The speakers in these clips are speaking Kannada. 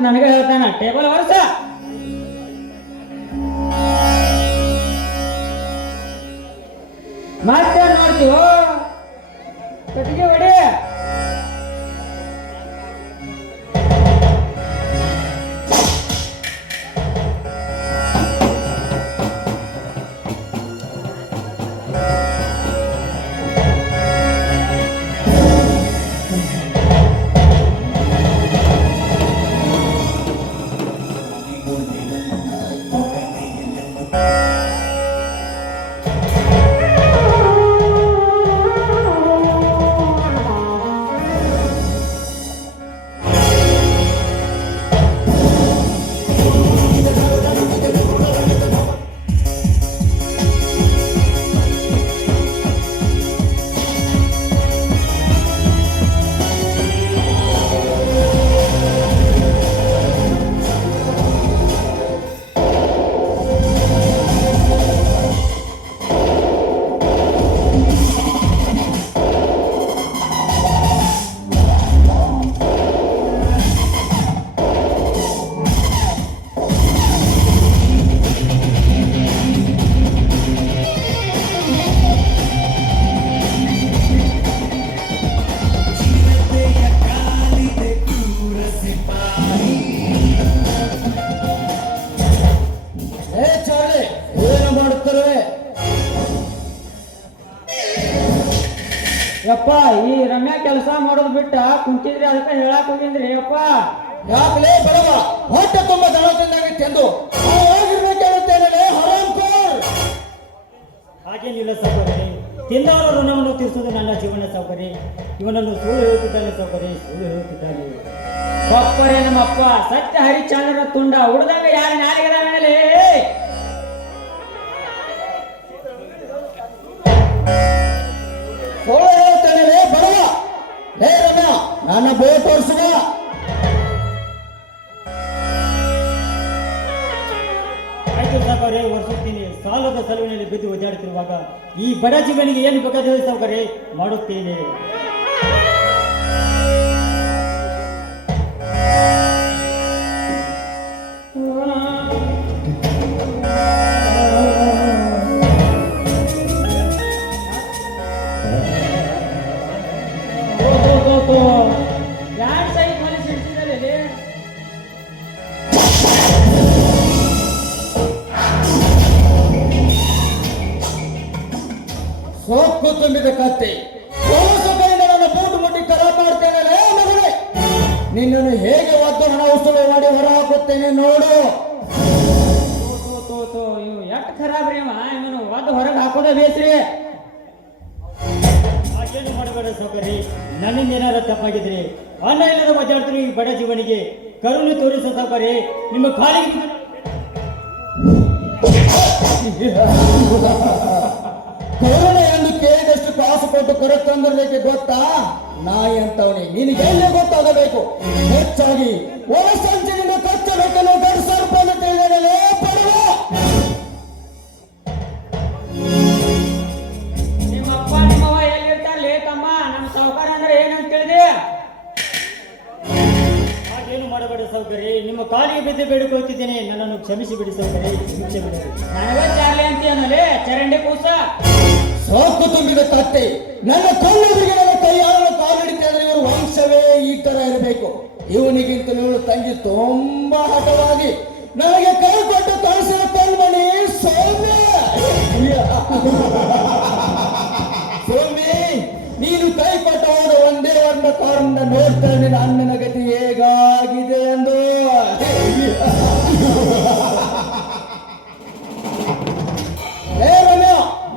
ಅಂತ ನನಗೆ ಹೇಳ್ತಾನ. ಟೇಬಲ್ ವರ್ಷ ಮತ್ತೆ ನೋಡ್ತೀವೋ ಕಟ್ಟಿಗೆ ಹೊಡಿ. ಯಪ್ಪ ಈ ರಮ್ಯಾ ಕೆಲಸ ಮಾಡೋದು ಬಿಟ್ಟ ಕುಂತಿದ್ರಿ, ಅದಕ್ಕೆ ಹೇಳಕ್ ಹೋಗಿದ್ರಿ. ಯಪ್ಪ ಯಾಕಲೇ ಬಡವ ಹೊಟ್ಟೆ ತುಂಬ ದಳ ತಿಂದಾಗಿತ್ತೆಂದು ಹೋಗಿರ್ಬೇಕೇಳುತ್ತೇನೆ ಹರಾಮ್ಖೋರ್. ಹಾಗೇನಿಲ್ಲ ಸೌಕರ್ಯ, ತಿಂದವರ ಋಣವನ್ನು ತೀರಿಸುವುದು ನನ್ನ ಜೀವನ ಸೌಕರ್ಯ. ಇವನನ್ನು ಸುಳ್ಳು ಹೇಳುತ್ತಿದ್ದಾನೆ ಸೌಕರ್ಯ, ಸುಳ್ಳು ಹೇಳುತ್ತಿದ್ದಾನೆ. ಒಪ್ಪರೇ ನಮ್ಮಪ್ಪ ಸತ್ಯ ಹರಿಶ್ಚಂದ್ರನ ತುಂಡ ಉಳಿದಾಗ ಯಾರ ನಾಲಿಗೆದ ಮೇಲೆ ಸೋಳು ಹೇಳುತ್ತೇನೆ ಬಡವ. ಹೇ ರಮ್ಯಾ, ನನ್ನ ಬೋಟ್ ಓಡಿಸುವ. ಆಯ್ತು ಸೌಕರ್ಯ, ವರ್ಷುತ್ತೀನಿ. ಸಾಲದ ಸಲುವಿನಲ್ಲಿ ಬಿದ್ದು ಒದ್ದಾಡುತ್ತಿರುವಾಗ ಈ ಬಡ ಜೀವನಿಗೆ ಏನು ಬೇಕಾದ ಸೌಕರ್ಯ ಮಾಡುತ್ತೇನೆ. ಸೊಕ್ಕು ತುಂಬಿದ ಕತ್ತೆ ಕೈಯಿಂದ ನನ್ನ ಬೂಟು ಮುಟ್ಟಿ ಖರಾಬ್ ಮಾಡ್ತೇನೆ ಮಗನೇ. ನಿನ್ನನ್ನು ಹೇಗೆ ಒದ್ದು ಹಣ ವಸೂಲು ಮಾಡಿ ಹೊರ ಹಾಕುತ್ತೇನೆ ನೋಡು. ಇವು ಎಷ್ಟು ಖರಾಬ್ರಿ ಇವನು ಒದ್ದು ಹೊರಗೆ ಹಾಕೋದೇ ಬೇಸ್ರಿ. ಹಾಗೇನು ಮಾಡಬೇಡ ಸೌಕರ್ಯ, ನನ್ನಿಂದ ಏನಾದ್ರು ತಪ್ಪಾಗಿದ್ರಿ ಅನ್ನ ಇಲ್ಲದ ಒದ್ದಾಡ್ತೀರಿ. ಈ ಬಡ ಜೀವನಿಗೆ ಕರುಣೆ ತೋರಿಸ ಸೌಕರ್ಯ, ನಿಮ್ಮ ಕಾಲಿಗೆ ಕರುಣೆ ಎಂದು ಕೇಳಿದಷ್ಟು ಕಾಸು ಕೊಟ್ಟು ಕರೆ ತಂದಿರಲಿಕ್ಕೆ ಗೊತ್ತಾ? ನಾಯಿ ಅಂತವನಿ ನಿನಗೆ ಎಲ್ಲೇ ಗೊತ್ತಾಗಬೇಕು. ಹೆಚ್ಚಾಗಿ ಒಳಸಂಚಿನಿಂದ ಕಚ್ಚಬೇಕನ್ನು ಗಂಡು ಸರ್ಪ ಅಂತ ತಿಳಿದರೆ ಪಡುವ. ನಿಮ್ಮಪ್ಪ ನಿಮ್ಮವ್ವ ಎಲ್ಲಿರ್ತಾರಲೇ ತಮ್ಮ? ನಮ್ಮ ಸಾವುಕಾರ ಅಂದ್ರೆ ಏನಂತ ತಿಳಿದೆ? ಹಾಗೇನು ಮಾಡಬೇಡ ಸೌಕರ್ಯ, ನಿಮ್ಮ ಕಾಲಿಗೆ ಬಿದ್ದು ಬೇಡಿಕೊಳ್ತಿದ್ದೇನೆ. ನನ್ನನ್ನು ಕ್ಷಮಿಸಿ ಬಿಡಿ ಸೌಕರ್ಯ, ಕ್ಷಮಿಸಿ ಬಿಡಿ. ನನಗ ಚಾರ್ಲಿ ಅಂತೀಯನಲ್ಲೇ ಚರಂಡಿ ಕೂಸ. ಸೊಕ್ಕು ತುಂಬಿದ ಕತ್ತೆ ನನ್ನ ಕಣ್ಣೆದುರಿಗೆ ನನ್ನ ಕೈಯಾಳನ್ನು ಕಾಲಿಡಿತೆ ಅಂದ್ರೆ ಇವರು ವಂಶವೇ ಈ ತರ ಇರಬೇಕು. ಇವನಿಗಿಂತ ಇವಳು ತಂಗಿ ತುಂಬಾ ಹಠವಾಗಿ ನನಗೆ ಕೈ ಕೊಟ್ಟು ಕಳಿಸಿದ ಕಣ್ಮಣಿ ಸೌಮ್ಯ. ಸೌಮ್ಯ, ನೀನು ಕೈ ಕೊಟ್ಟ ಹೋದ ಒಂದೇ ಒಂದು ಕಾರಣ ನೋಡ್ತಾ ನಿನ್ನ ಅಣ್ಣನ ಗತಿ ಹೇಗಾಗಿದೆ ಎಂದು.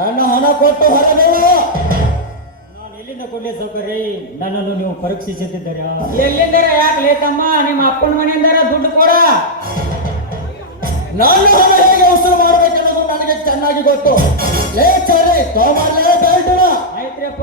ನನ್ನ ಹಣ ಕೊಟ್ಟು ಹೊರಬೇಡ. ನಾನು ಎಲ್ಲಿಂದ ಕೊಡ್ಲಿ ಸೌಕರ್ಯ? ನನ್ನನ್ನು ನೀವು ಪರೀಕ್ಷಿಸುತ್ತಿದ್ದೀರಾ? ಎಲ್ಲಿಂದ ಯಾಕೆ ತಮ್ಮ? ನಿಮ್ಮ ಅಪ್ಪನ ಮನೆಯಿಂದ ದುಡ್ಡು ಕೊಡ. ನನ್ನ ಹಣ ಹೇಗೆ ವಸೂಲು ಮಾಡಬೇಕೆನ್ನೋದು ನನಗೆ ಚೆನ್ನಾಗಿ ಗೊತ್ತು. ಲೇ ಚಾರಿ ತಗೊಂಡ್ಲೇ ಬೇಲ್ಟನ. ಆಯ್ತ್ರಿಯಪ್ಪ.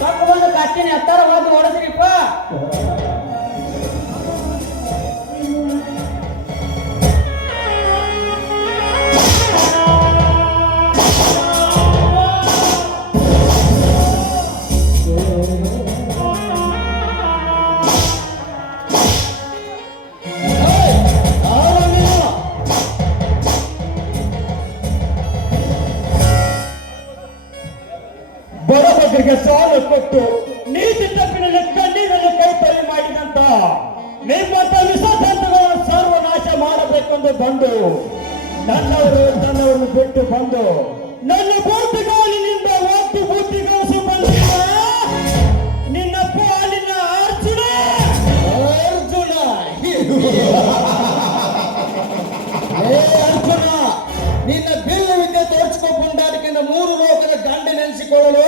ಪಕ್ಕ ಬಂದು ಕಟ್ಟಿನ ಎತ್ತರ ಹೋದ್ ಹೊಡೆದ್ರಿಪ್ಪ. ಬಡಬಗ್ಗರಿಗೆ ಸಾಲ ಕೊಟ್ಟು ನೀತಿ ತಪ್ಪಿನಲ್ಲಿ ಕಣ್ಣೀರನ್ನು ಕೈತರಿ ಮಾಡಿದಂತ ನಿಮ್ಮಂತ ವಿಸರ್ಜನೆಗಳನ್ನು ಸರ್ವನಾಶ ಮಾಡಬೇಕೆಂದು ಬಂದು ನನ್ನವರನ್ನು ಬಿಟ್ಟು ಬಂದು ನನ್ನ ಬೂಟುಗಾಲಿನಿಂದ ಒತ್ತು ಬೂಟಿಗಳಿಸಿ ಬಂದಿಲ್ಲ ನಿನ್ನ ಪಾಲಿನ ಅರ್ಜುನ. ಅರ್ಜುನ ಏ ಅರ್ಜುನ, ನಿನ್ನ ಬಿಲ್ಲು ವಿದ್ಯೆ ತೋರಿಸಿಕೊ ಪುಂಡಾಟಿಕೆಯಿಂದ 3 ಲೋಕದ ಗಂಡೆ ನೆನೆಸಿಕೊಳ್ಳಲು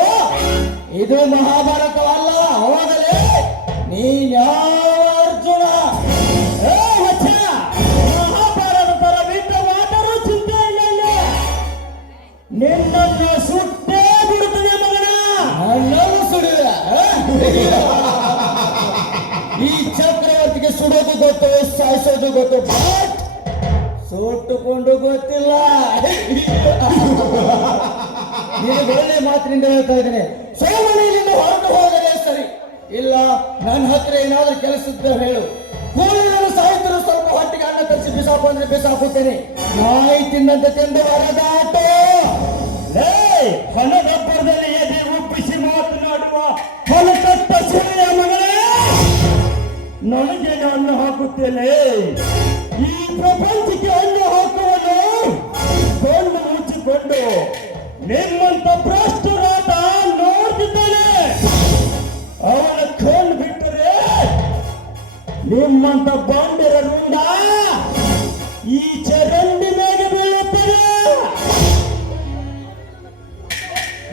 ಇದು ಮಹಾಭಾರತವಲ್ಲ. ಹೋಗಲೇ ನೀನ್ಯಾವ ಅರ್ಜುನ? ಏ ವಚನ ಮಹಾಭಾರತ ತರ ಬಿಟ್ಟು ಮಾತಾಡೋ ಚಿಂತೆ ಇಲ್ಲ ಇಲ್ಲಿ. ನಿನ್ನನ್ನು ಸುಟ್ಟೇ ಬಿಡುತ್ತದೆ ಮಗನ. ನನ್ನನ್ನು ಸುಡುವ ಈ ಚಕ್ರವರ್ತಿಗೆ ಸುಡೋದು ಗೊತ್ತು, ಸಾಯಿಸೋದು ಗೊತ್ತು, ಬಟ್ ಸುಟ್ಟುಕೊಂಡು ಗೊತ್ತಿಲ್ಲ. ನಿನಗೆ ಒಳ್ಳೆ ಮಾತಿನಿಂದ ಹೇಳ್ತಾ ಇದ್ದೇನೆ, ಸೋಮನೆಯಿಂದ ಹೊರಟು ಹೋದರೆ ಸರಿ, ಇಲ್ಲ ನನ್ನ ಹತ್ರ ಏನಾದ್ರೂ ಕೆಲಸದ ಹೇಳು. ಕೂಲಿನ ಸಾಹಿತ್ಯರು ಸ್ವಲ್ಪ ಹೊಟ್ಟಿಗೆ ಅನ್ನ ತರಿಸಿ ಬಿಸಾಕು ಅಂದ್ರೆ ಬಿಸಾಕುತ್ತೇನೆ. ನಾಯಿ ತಿನ್ನಂತೆ ತಿಂದು ಹೊರದಾಟ. ಲೇ ಹಣದಬ್ಬರದಲ್ಲಿ ಎದೆ ಒಪ್ಪಿಸಿ ಮಾತನಾಡುವ ಹೊಲಕಟ್ಟ ಸಿರಿಯ ಮಗಳೇ, ನನಗೆ ಅನ್ನ ಹಾಕುತ್ತೇನೆ. ಈ ಪ್ರಪಂಚಕ್ಕೆ ಅನ್ನ ಹಾಕುವನು ಕಣ್ಣು ಮುಚ್ಚಿಕೊಂಡು ನಿಮ್ಮಂತ ಭ್ರಷ್ಟರಾಟ ನೋಡ್ತಿದ್ದಾನೆ. ಅವನ ಕಣ್ಣು ಬಿಟ್ಟರೆ ನಿಮ್ಮಂತ ಬಾಂಡರ ರುಂಡ ಈ ಚರಂಡಿ ಮೇಲೆ ಬೀಳುತ್ತದೆ.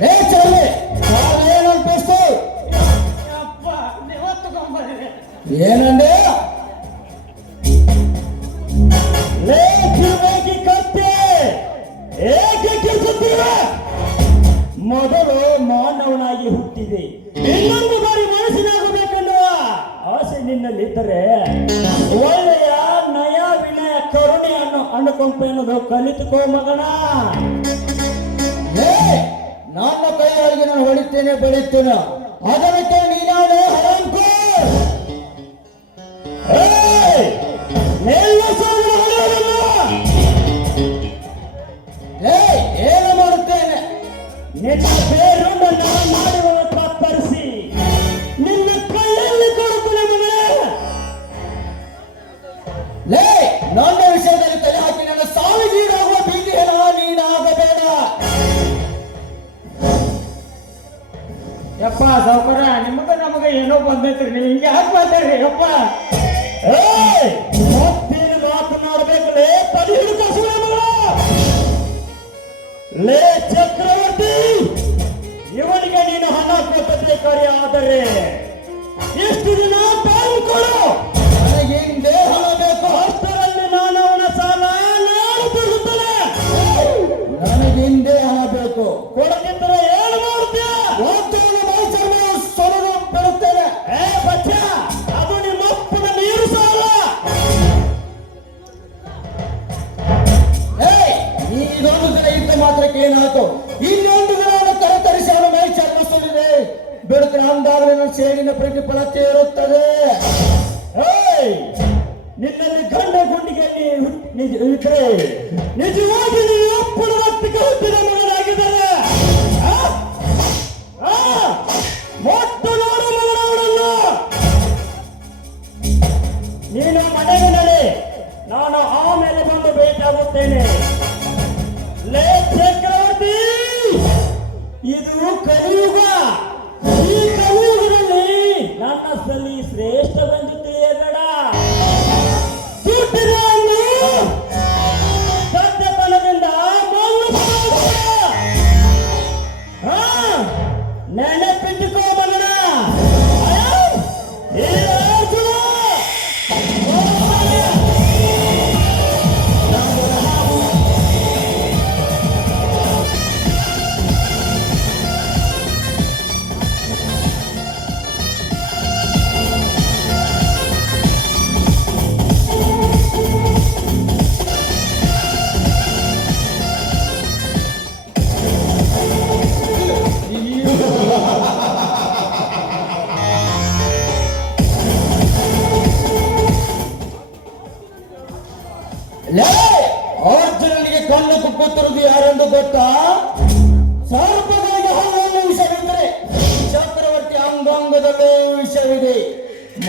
ಏ ಚರ್ಲೆ ಏನಂತಸ್ತು? ಏನಂದೆ? ಲೇಖಿ ಕತ್ತೆ ಏಕೆ ಕಿಸುತ್ತೀವೆ? ಮೊದಲು ಮಾನವನಾಗಿ ಹುಟ್ಟಿದೆ, ಇನ್ನೊಂದು ಬಾರಿ ಮನಸ್ಸಿನಾಗಬೇಕೆನ್ನುವ ಆಸೆ ನಿನ್ನಲ್ಲಿದ್ದರೆ ಒಳ್ಳೆಯ ನಯ ವಿನಯ ಕರುಣೆಯನ್ನು ಅನುಕಂಪ ಎನ್ನುವುದು ಕಲಿತುಕೋ ಮಗನ. ಏ ನನ್ನ ಕೈಯಾಳಿಗೆ ನಾನು ಹೊಡಿತೇನೆ ಬೆಳಿತೇನೆ, ಅದಕ್ಕೆ ನೀನಾడే ಹರಾಮ್ಕೋ. ಏನು ಮಾಡುತ್ತೇನೆ? ನಿನ್ನ ಬೇರೊಂದು ಮಾಡುವ ಕತ್ತರಿಸಿ ನಿನ್ನ ಕೈಯಲ್ಲಿ ಕೊಡುತ್ತೇನೆ ಮಗನೇ. ಲೇ ನನ್ನ ವಿಷಯದಲ್ಲಿ ತಲೆ ಹಾಕಿ ನನ್ನ ಸಾವಿಗೀಡಾಗುವ ಭೀತಿ ಹೇಳ ನೀನಾಗಬೇಡ. ಯಪ್ಪ ಸಾವುಕಾರ, ನಮಗ ಏನೋ ಬಂದೈತ್ರಿ, ನೀವು ಹಿಂಗೆ ಯಾಕೆ ಮಾತಾಡ್ರಿ ಯಪ್ಪ? ಮತ್ತೇನು ಮಾತನಾಡಬೇಕಲೇ? ತಲೆ ಹಿಡಿದ ಮಗಳ ಲೇ ಚಕ್ರವರ್ತಿ, ಇವನಿಗೆ ನೀನು ಹಣ ಕೊಟ್ಟದೆ ಕರೆ, ಆದರೆ ಎಷ್ಟು ದಿನ ಟೈಮ್ ಕೊಡು. ನನಗೆ ಹಿಂದೆ ಹಣ ಬೇಕು, ಅಷ್ಟರಲ್ಲಿ ನಾನು ಅವನ ಸಾಲ ನಾನು ಬಿಡುತ್ತೇನೆ. ನನಗೆ ಹಿಂದೆ ಹಣ ಬೇಕು. ಕೊಡದಿದ್ದರೆ ಏನು ಮಾಡ್ತೀಯ? ಸೊಲಗು ಬಿಡುತ್ತೇನೆ. ಏ ಬಚ್ಚ, ಅದು ನಿಮ್ಮ ಅಪ್ಪನ ನೀರು ಸಾಲ. ಇದೊಂದು ದಿನ ಇದ್ದ ಮಾತ್ರಕ್ಕೆ ಏನಾಯ್ತು? ಇನ್ನೊಂದು ದಿನ ಕರೆತರಿಸಿ ಅವನ ಮೈ ಚರ್ಮ ಸುಲಿದೆ ಬಿಡುತ್ತೆ ಅಂದಾಗಲೇ ನನ್ನ ಸೇಡಿನ ಪ್ರತಿಫಲ ತೇರುತ್ತದೆ. ನಿನ್ನಲ್ಲಿ ಗಂಡ ಗುಂಡಿಗೆ ಇದ್ರೆ ನಿಜವಾಗಿ ನೀವು ಅಪ್ಪನ ರಕ್ತಕ್ಕೆ ಹುಟ್ಟಿದ ಮಗನಾಗಿದ್ದಾರೆ. ಮೊಟ್ಟು ನೋಡು ಮಗನವನನ್ನು. ನೀನು ಮನೆಗೆ ನಡೆ, ನಾನು ಆಮೇಲೆ ಬಂದು ಭೇಟಿಯಾಗುತ್ತೇನೆ. ಲೇ ಚಕ್ರವರ್ತಿ, ಇದು ಕಲಿಯುಗ. ಈ ಕಲಿಯುಗದಲ್ಲಿ ನನ್ನ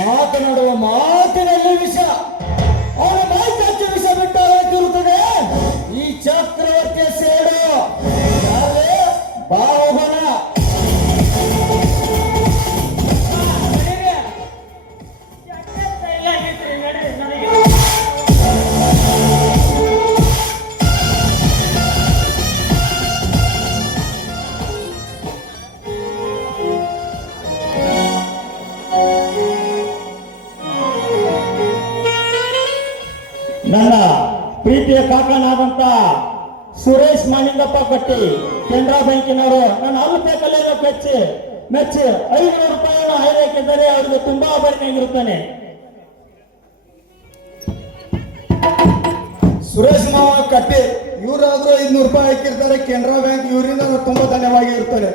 ಮಾತನಾಡುವ ಮಾತಿನಲ್ಲಿ ವಿಷ, ಅವನ ಮಾತಾಚೆ ವಿಷ ಬಿಟ್ಟಾಗುತ್ತದೆ ಈ ಚಕ್ರವರ್ತಿಯ ಸೇಡು. ಯಾರೇ ಬಾಹುಬಲ. ನನ್ನ ಪ್ರೀತಿಯ ಕಾಕನಾದಂತ ಸುರೇಶ್ ಮಾನಿಂದಪ್ಪ ಕಟ್ಟಿ ಕೆನರಾ ಬ್ಯಾಂಕಿನವರು ನನ್ನ ಅಲ್ಪ ಕಲೆಯನ್ನು ಮೆಚ್ಚಿ 500 ರೂಪಾಯಿಯನ್ನು ಹಾಕಿದರೆ ಅವರಿಗೆ ತುಂಬಾ ಆಭರಣವಾಗಿರುತ್ತಾನೆ. ಸುರೇಶ್ ಮಾವ ಕಟ್ಟಿ ಇವರಾದ್ರೂ 500 ರೂಪಾಯಿ ಹಾಕಿರ್ತಾರೆ ಕೆನರಾ ಬ್ಯಾಂಕ್, ಇವರಿಂದ ತುಂಬಾ ಧನ್ಯವಾಗಿ ಇರ್ತಾರೆ.